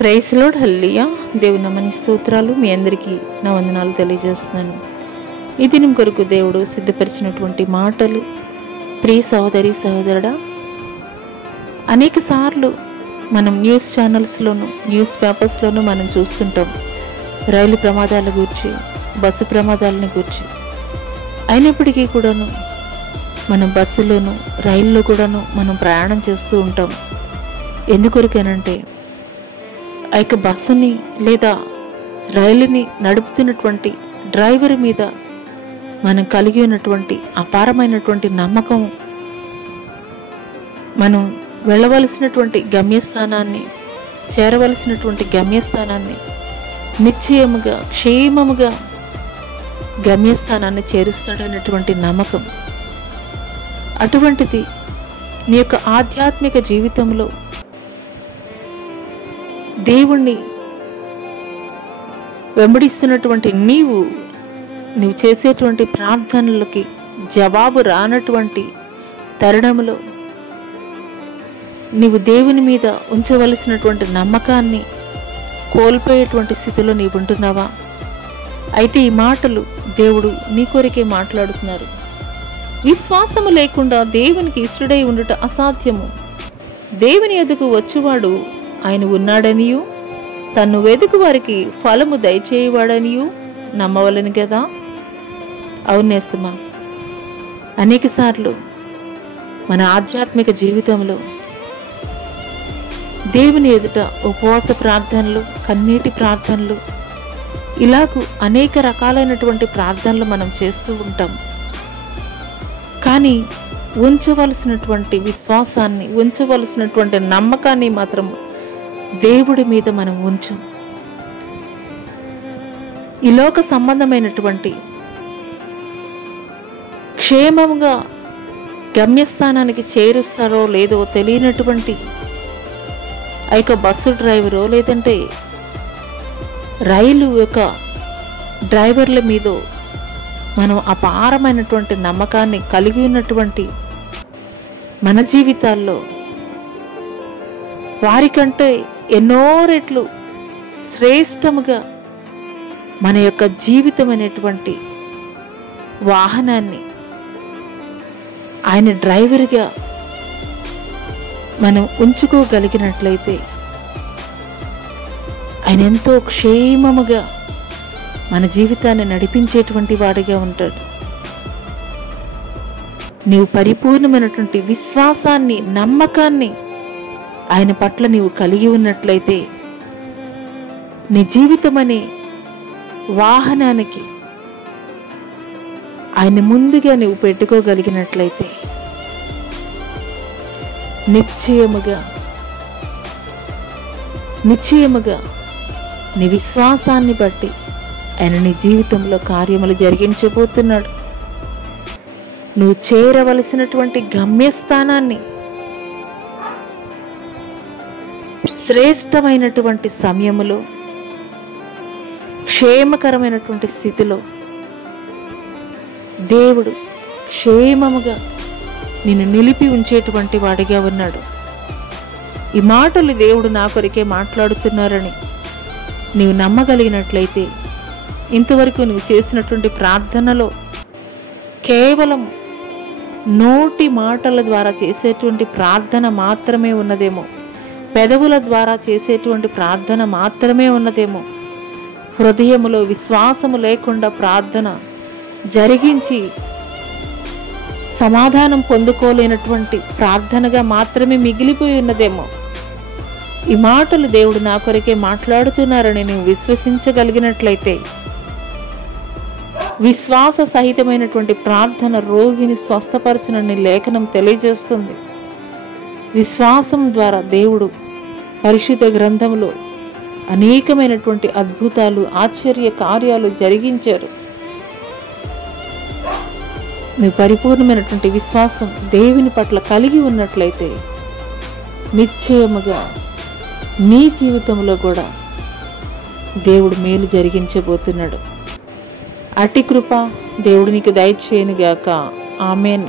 Praise lord, హల్లెలూయా. దేవుని నామానికి స్తోత్రాలు. మీ అందరికీ నా వందనాలు తెలియజేస్తున్నాను. ఈ దినం కొరకు దేవుడు సిద్ధపరిచినటువంటి మాటలు, ప్రియ సహోదరి సహోదరుడా, అనేక సార్లు మనం న్యూస్ ఛానల్స్లోను న్యూస్ పేపర్స్లోనూ మనం చూస్తుంటాం రైలు ప్రమాదాల గురించి, బస్సు ప్రమాదాలని గురించి. అయినప్పటికీ కూడాను మనం బస్సులోను రైల్లో కూడాను మనం ప్రయాణం చేస్తూ ఉంటాం. ఎందుకొరకేనంటే ఆ యొక్క బస్సుని లేదా రైలుని నడుపుతున్నటువంటి డ్రైవర్ మీద మనం కలిగి ఉన్నటువంటి అపారమైనటువంటి నమ్మకం, మనం వెళ్ళవలసినటువంటి గమ్యస్థానాన్ని, చేరవలసినటువంటి గమ్యస్థానాన్ని నిశ్చయముగా క్షేమముగా గమ్యస్థానాన్ని చేరుస్తాడనేటువంటి నమ్మకం. అటువంటిది నీ యొక్క ఆధ్యాత్మిక జీవితంలో దేవుణ్ణి వెంబడిస్తున్నటువంటి నీవు చేసేటువంటి ప్రార్థనలకి జవాబు రానటువంటి తరుణంలో నీవు దేవుని మీద ఉంచవలసినటువంటి నమ్మకాన్ని కోల్పోయేటువంటి స్థితిలో నీవు ఉంటున్నావా? అయితే ఈ మాటలు దేవుడు నీ కొరకే మాట్లాడుతున్నారు. విశ్వాసము లేకుండా దేవునికి ఇష్టడై ఉండుట అసాధ్యము. దేవుని ఎదుగు వచ్చువాడు ఆయన ఉన్నాడనియు, తన్ను వెదుకు వారికి ఫలము దయచేయవాడనియు నమ్మవలని కదా. అవునేస్తమా, అనేక సార్లు మన ఆధ్యాత్మిక జీవితంలో దేవుని ఎదుట ఉపవాస ప్రార్థనలు, కన్నీటి ప్రార్థనలు, ఇలాగూ అనేక రకాలైనటువంటి ప్రార్థనలు మనం చేస్తూ ఉంటాం. కానీ ఉంచవలసినటువంటి విశ్వాసాన్ని, ఉంచవలసినటువంటి నమ్మకాన్ని మాత్రం దేవుడి మీద మనం ఉంచం. ఈ లోక సంబంధమైనటువంటి క్షేమంగా గమ్యస్థానానికి చేరుస్తారో లేదో తెలియనటువంటి ఆ యొక్క బస్సు డ్రైవరో లేదంటే రైలు యొక్క డ్రైవర్ల మీద మనం అపారమైనటువంటి నమ్మకాన్ని కలిగి ఉన్నటువంటి మన జీవితాల్లో వారికంటే ఎన్నో రెట్లు శ్రేష్టముగా మన యొక్క జీవితం అనేటువంటి వాహనాన్ని ఆయన డ్రైవర్గా మనం ఉంచుకోగలిగినట్లయితే ఆయన ఎంతో క్షేమముగా మన జీవితాన్ని నడిపించేటువంటి వాడిగా ఉంటాడు. నీవు పరిపూర్ణమైనటువంటి విశ్వాసాన్ని, నమ్మకాన్ని ఆయన పట్ల నీవు కలిగి ఉన్నట్లయితే, నీ జీవితం అనే వాహనానికి ఆయన ముందుగా నీవు పెట్టుకోగలిగినట్లయితే నిశ్చయముగా నీ విశ్వాసాన్ని బట్టి ఆయన నీ జీవితంలో కార్యములు జరిగించబోతున్నాడు. నువ్వు చేరవలసినటువంటి గమ్యస్థానాన్ని శ్రేష్టమైనటువంటి సమయములో, క్షేమకరమైనటువంటి స్థితిలో దేవుడు క్షేమముగా నిన్ను నిలిపి ఉంచేటువంటి వాడిగా ఉన్నాడు. ఈ మాటలు దేవుడు నా కొరికే మాట్లాడుతున్నారని నీవు నమ్మగలిగినట్లయితే, ఇంతవరకు నువ్వు చేసినటువంటి ప్రార్థనలో కేవలం నోటి మాటల ద్వారా చేసేటువంటి ప్రార్థన మాత్రమే ఉన్నదేమో, పెదవుల ద్వారా చేసేటువంటి ప్రార్థన మాత్రమే ఉన్నదేమో, హృదయములో విశ్వాసము లేకుండా ప్రార్థన జరిగించి సమాధానం పొందుకోలేనటువంటి ప్రార్థనగా మాత్రమే మిగిలిపోయి ఉన్నదేమో. ఈ మాటలు దేవుడు నా కొరకే మాట్లాడుతున్నారని నువ్వు విశ్వసించగలిగినట్లయితే, విశ్వాస సహితమైనటువంటి ప్రార్థన రోగిని స్వస్థపరచునని లేఖనం తెలియజేస్తుంది. విశ్వాసం ద్వారా దేవుడు పరిశుద్ధ గ్రంథంలో అనేకమైనటువంటి అద్భుతాలు, ఆశ్చర్య కార్యాలు జరిగించారు. నువ్వు పరిపూర్ణమైనటువంటి విశ్వాసం దేవుని పట్ల కలిగి ఉన్నట్లయితే, నిశ్చయముగా నీ జీవితంలో కూడా దేవుడు మేలు జరిగించబోతున్నాడు. అట్టి కృప దేవుడు నీకు దయచేయునుగాక. ఆమేన్.